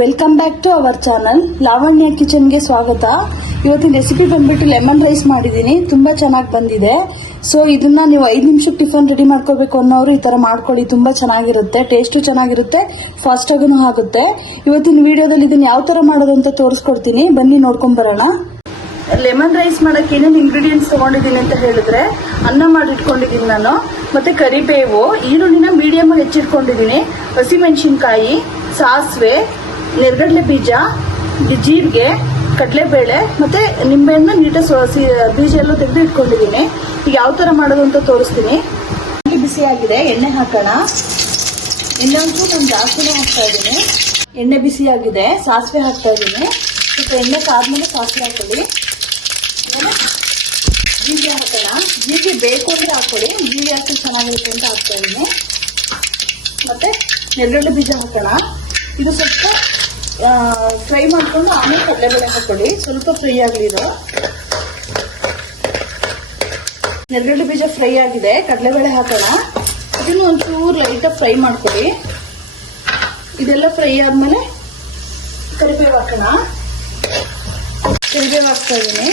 Welcome back to our channel Lavanya ಕಿಚನ್ಗೆ ಸ್ವಾಗತ. ಇವತ್ತಿನ ರೆಸಿಪಿ ಬಂದ್ಬಿಟ್ಟು ಲೆಮನ್ ರೈಸ್ ಮಾಡಿದ್ದೀನಿ. ತುಂಬಾ ಚೆನ್ನಾಗಿ ಬಂದಿದೆ. ಸೊ ಇದನ್ನ ನೀವು 5 ನಿಮಿಷಕ್ಕೆ ಟಿಫನ್ ರೆಡಿ ಮಾಡ್ಕೋಬೇಕು ಅನ್ನೋರು ಈ ತರ ಮಾಡ್ಕೊಳ್ಳಿ. ತುಂಬಾ ಚೆನ್ನಾಗಿರುತ್ತೆ, ಟೇಸ್ಟು ಚೆನ್ನಾಗಿರುತ್ತೆ, ಫಾಸ್ಟ್ ಆಗೂ ಆಗುತ್ತೆ. ಇವತ್ತಿನ ವಿಡಿಯೋದಲ್ಲಿ ಇದನ್ನ ಯಾವ ತರ ಮಾಡೋದು ಅಂತ ತೋರಿಸ್ಕೊಡ್ತೀನಿ, ಬನ್ನಿ ನೋಡ್ಕೊಂಡ್ ಬರೋಣ. ಲೆಮನ್ ರೈಸ್ ಮಾಡಕ್ಕೆ ಏನೇನು ಇಂಗ್ರೀಡಿಯೆಂಟ್ಸ್ ತಗೊಂಡಿದ್ದೀನಿ ಅಂತ ಹೇಳಿದ್ರೆ, ಅನ್ನ ಮಾಡಿಟ್ಕೊಂಡಿದ್ದೀನಿ ನಾನು, ಮತ್ತೆ ಕರಿಬೇವು, ಈರುಳ್ಳಿನ ಮೀಡಿಯಮ್ ಆಗಿ ಹೆಚ್ಚಿಟ್ಕೊಂಡಿದ್ದೀನಿ, ಹಸಿಮೆಣಸಿನ್ಕಾಯಿ, ಸಾಸಿವೆ, ನೆರಗಡಲೆ ಬೀಜ, ಜೀರಿಗೆ, ಕಡಲೆಬೇಳೆ ಮತ್ತೆ ನಿಂಬೆಹಣ್ಣು ನೀಟಾಗಿ ಬೀಜ ಎಲ್ಲ ತೆಗೆದು ಇಟ್ಕೊಂಡಿದ್ದೀನಿ. ಈಗ ಯಾವ ತರ ಮಾಡೋದು ಅಂತ ತೋರಿಸ್ತೀನಿ. ಬಿಸಿ ಆಗಿದೆ, ಎಣ್ಣೆ ಹಾಕೋಣ. ಎಣ್ಣೆ ಅಂತೂ ನಾನು ಜಾಸ್ತಿನೇ ಹಾಕ್ತಾ ಇದ್ದೀನಿ. ಎಣ್ಣೆ ಬಿಸಿ ಆಗಿದೆ, ಸಾಸಿವೆ ಹಾಕ್ತಾ ಇದ್ದೀನಿ. ಸ್ವಲ್ಪ ಎಣ್ಣೆ ಕಾದ್ಮೇಲೆ ಸಾಸಿವೆ ಹಾಕೊಳ್ಳಿ. ಜೀರಿಗೆ ಹಾಕೋಣ. ಜೀರಿಗೆ ಬೇಕು ಅಂದ್ರೆ ಹಾಕೊಳ್ಳಿ, ಜೀರಿಗೆ ಹಾಕಿ ಚೆನ್ನಾಗಿರುತ್ತೆ ಅಂತ ಹಾಕ್ತಾ ಇದ್ದೀನಿ. ಮತ್ತೆ ನೆರಗಡಲೆ ಬೀಜ ಹಾಕೋಣ. ಇದು ಸ್ವಲ್ಪ ಫ್ರೈ ಮಾಡ್ಕೊಂಡು ಆಮೇಲೆ ಕಡಲೆಬೇಳೆ ಹಾಕೊಳ್ಳಿ. ಸ್ವಲ್ಪ ಫ್ರೈ ಆಗಲಿ ಇದು. ನೆರಗಡಲೆ ಬೀಜ ಫ್ರೈ ಆಗಿದೆ, ಕಡಲೆಬೇಳೆ ಹಾಕೋಣ. ಇದನ್ನು ಒಂಚೂರು ಲೈಟಾಗಿ ಫ್ರೈ ಮಾಡ್ಕೊಳ್ಳಿ. ಇದೆಲ್ಲ ಫ್ರೈ ಆದ್ಮೇಲೆ ಕರಿಬೇವು ಹಾಕೋಣ. ಕರಿಬೇವು ಹಾಕ್ತಾ ಇದ್ದೀನಿ.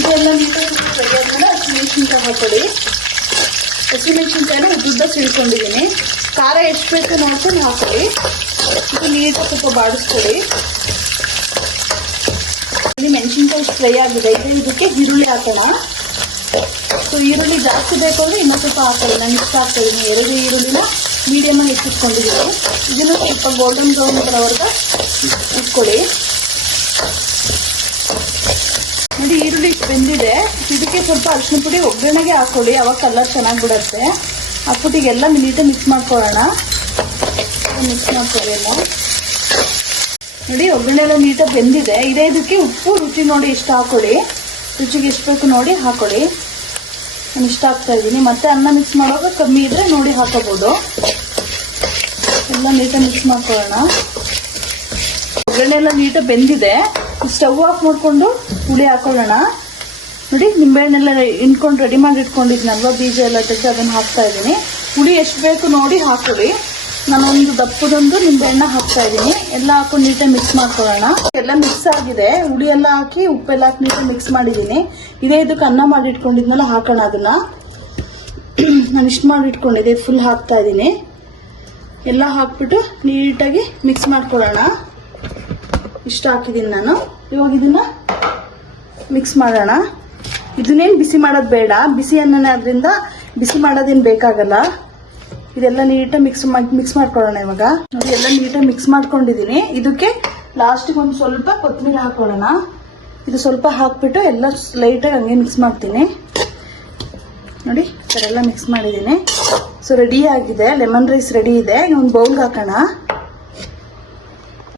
ಇದೆಲ್ಲ ನೀಟಾಗಿ ಫ್ರೈ ಆದ್ಮೇಲೆ ಹಸಿಮೆಣಸಿನ್ಕಾಯಿ ಹಾಕೊಳ್ಳಿ. ಹಸಿಮೆಣಸಿನ್ಕಾಯಿನ ಉದ್ದುದ್ದ ಸಿಳ್ಕೊಂಡಿದ್ದೀನಿ. ಖಾರ ಎಷ್ಟು ಬೇಕು ನೋಡ್ಕೊಂಡು ಹಾಕೊಳ್ಳಿ. ಇದು ನೀಟಾಗಿ ಸ್ವಲ್ಪ ಬಾಡಿಸ್ಕೊಳ್ಳಿ. ಇಲ್ಲಿ ಮೆಣಸಿನ್ಕಾಯಿ ಫ್ರೈ ಆಗಿದೆ. ಇದಕ್ಕೆ ಈರುಳ್ಳಿ ಹಾಕೋಣ. ಸೊ ಈರುಳ್ಳಿ ಜಾಸ್ತಿ ಬೇಕು ಅಂದ್ರೆ ಇನ್ನೂ ಸ್ವಲ್ಪ ಹಾಕೊಳ್ಳಿ. ನಾನು ಇಷ್ಟ ಹಾಕ್ತಾ ಇದ್ದೀನಿ. 2 ಈರುಳ್ಳಿನ ಮೀಡಿಯಮ್ ಆಗಿ ಇಟ್ಟಿಟ್ಕೊಂಡಿದ್ದೀನಿ. ಇದನ್ನು ಸ್ವಲ್ಪ ಗೋಲ್ಡನ್ ಬ್ರೌನ್ ಬರೋವರೆಗೆ ಇಟ್ಕೊಳ್ಳಿ. ನೋಡಿ, ಈರುಳ್ಳಿ ಬೆಂದಿದೆ. ಇದಕ್ಕೆ ಸ್ವಲ್ಪ ಅರಿಶಿನ ಪುಡಿ ಒಗ್ಗರಣೆಗೆ ಹಾಕೊಳ್ಳಿ, ಅವಾಗ ಕಲರ್ ಚೆನ್ನಾಗಿ ಬಿಡುತ್ತೆ. ಹಾಕ್ಬಿಟ್ಟು ಈಗೆಲ್ಲ ನೀಟಾಗಿ ಮಿಕ್ಸ್ ಮಾಡ್ಕೊಳ್ಳೋಣ. ಮಿಕ್ಸ್ ಮಾಡ್ಕೊಳ್ಳಿ ಎಲ್ಲ. ನೋಡಿ, ಒಗ್ಗರಣೆ ಎಲ್ಲ ನೀಟಾಗಿ ಬೆಂದಿದೆ. ಇದಕ್ಕೆ ಉಪ್ಪು ರುಚಿ ನೋಡಿ ಎಷ್ಟು ಹಾಕೊಳ್ಳಿ. ರುಚಿಗೆ ಎಷ್ಟು ಬೇಕು ನೋಡಿ ಹಾಕೊಳ್ಳಿ. ನಾನು ಇಷ್ಟ ಹಾಕ್ತಾ ಇದ್ದೀನಿ. ಮತ್ತೆ ಅನ್ನ ಮಿಕ್ಸ್ ಮಾಡುವಾಗ ಕಮ್ಮಿ ಇದ್ರೆ ನೋಡಿ ಹಾಕೋಬಹುದು. ಎಲ್ಲ ನೀಟಾಗಿ ಮಿಕ್ಸ್ ಮಾಡ್ಕೊಳ್ಳೋಣ. ಒಗ್ಗರಣೆ ಎಲ್ಲ ನೀಟಾಗಿ ಬೆಂದಿದೆ. ಸ್ಟವ್ ಆಫ್ ಮಾಡ್ಕೊಂಡು ಹುಳಿ ಹಾಕೊಳ್ಳೋಣ. ನೋಡಿ, ನಿಂಬೆಹಣ್ಣೆಲ್ಲ ಹಿಂಡ್ಕೊಂಡು ರೆಡಿ ಮಾಡಿ ಇಟ್ಕೊಂಡಿದ್ನಲ್ವ, ಬೀಜ ಎಲ್ಲ ತೆಗೆದು ಅದನ್ನು ಹಾಕ್ತಾ ಇದ್ದೀನಿ. ಹುಳಿ ಎಷ್ಟು ಬೇಕು ನೋಡಿ ಹಾಕೊಳ್ಳಿ. ನಾನೊಂದು ದಪ್ಪದೊಂದು ನಿಂಬೆಹಣ್ಣ ಹಾಕ್ತಾ ಇದ್ದೀನಿ. ಎಲ್ಲ ಹಾಕೊಂಡು ನೀಟಾಗಿ ಮಿಕ್ಸ್ ಮಾಡ್ಕೊಳ್ಳೋಣ. ಎಲ್ಲ ಮಿಕ್ಸ್ ಆಗಿದೆ. ಹುಳಿ ಎಲ್ಲ ಹಾಕಿ ಉಪ್ಪೆಲ್ಲ ಹಾಕಿ ನೀಟಾಗಿ ಮಿಕ್ಸ್ ಮಾಡಿದ್ದೀನಿ. ಇದಕ್ಕೆ ಅನ್ನ ಮಾಡಿ ಇಟ್ಕೊಂಡಿದ್ನಲ್ಲ ಹಾಕೋಣ. ಅದನ್ನ ನಾನು ಇಷ್ಟು ಮಾಡಿ ಇಟ್ಕೊಂಡಿದ್ದೆ, ಫುಲ್ ಹಾಕ್ತಾ ಇದ್ದೀನಿ. ಎಲ್ಲ ಹಾಕ್ಬಿಟ್ಟು ನೀಟಾಗಿ ಮಿಕ್ಸ್ ಮಾಡ್ಕೊಳ್ಳೋಣ. ಇಷ್ಟು ಹಾಕಿದ್ದೀನಿ ನಾನು. ಇವಾಗ ಇದನ್ನ ಮಿಕ್ಸ್ ಮಾಡೋಣ. ಇದನ್ನೇನು ಬಿಸಿ ಮಾಡೋದು ಬೇಡ, ಬಿಸಿ ಅನ್ನನೇ, ಅದರಿಂದ ಬಿಸಿ ಮಾಡೋದೇನು ಬೇಕಾಗಲ್ಲ. ಇದೆಲ್ಲ ನೀಟಾಗಿ ಮಿಕ್ಸ್ ಮಾಡ್ಕೊಳ್ಳೋಣ. ಇವಾಗ ನೋಡಿ, ಎಲ್ಲ ನೀಟಾಗಿ ಮಿಕ್ಸ್ ಮಾಡ್ಕೊಂಡಿದ್ದೀನಿ. ಇದಕ್ಕೆ ಲಾಸ್ಟಿಗೆ ಒಂದು ಸ್ವಲ್ಪ ಕೊತ್ತಂಬರಿ ಹಾಕೊಳ್ಳೋಣ. ಇದು ಸ್ವಲ್ಪ ಹಾಕ್ಬಿಟ್ಟು ಎಲ್ಲ ಲೈಟಾಗಿ ಹಂಗೆ ಮಿಕ್ಸ್ ಮಾಡ್ತೀನಿ. ನೋಡಿ, ಈ ಥರ ಎಲ್ಲ ಮಿಕ್ಸ್ ಮಾಡಿದ್ದೀನಿ. ಸೊ ರೆಡಿ ಆಗಿದೆ, ಲೆಮನ್ ರೈಸ್ ರೆಡಿ ಇದೆ. ಒಂದು ಬೌಲ್ಗೆ ಹಾಕೋಣ.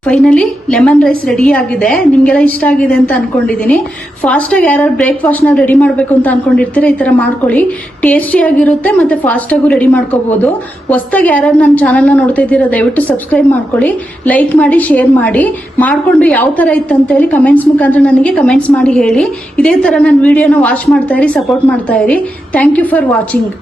ಫೈನಲಿ ಲೆಮನ್ ರೈಸ್ ರೆಡಿ ಆಗಿದೆ. ನಿಮ್ಗೆಲ್ಲ ಇಷ್ಟ ಆಗಿದೆ ಅಂತ ಅನ್ಕೊಂಡಿದ್ದೀನಿ. ಫಾಸ್ಟ್ ಆಗಿ ಯಾರು ಬ್ರೇಕ್ಫಾಸ್ಟ್ ನ ರೆಡಿ ಮಾಡಬೇಕು ಅಂತ ಅನ್ಕೊಂಡಿರ್ತೀರಾ, ಈ ತರ ಮಾಡ್ಕೊಳ್ಳಿ. ಟೇಸ್ಟಿ ಆಗಿರುತ್ತೆ, ಮತ್ತೆ ಫಾಸ್ಟ್ ಆಗು ರೆಡಿ ಮಾಡ್ಕೋಬಹುದು. ಹೊಸದಾಗಿ ಯಾರು ನನ್ನ ಚಾನಲ್ ನ ನೋಡ್ತಾ ಇದ್ದೀರಾ, ದಯವಿಟ್ಟು ಸಬ್ಸ್ಕ್ರೈಬ್ ಮಾಡ್ಕೊಳ್ಳಿ, ಲೈಕ್ ಮಾಡಿ, ಶೇರ್ ಮಾಡಿ. ಮಾಡ್ಕೊಂಡು ಯಾವ ತರ ಇತ್ತು ಅಂತ ಹೇಳಿ ಕಮೆಂಟ್ಸ್ ಮುಖಾಂತರ ನನಗೆ ಕಮೆಂಟ್ಸ್ ಮಾಡಿ ಹೇಳಿ. ಇದೇ ತರ ನನ್ನ ವಿಡಿಯೋನ ವಾಚ್ ಮಾಡ್ತಾ ಇರಿ, ಸಪೋರ್ಟ್ ಮಾಡ್ತಾ ಇರಿ. Thank you for watching.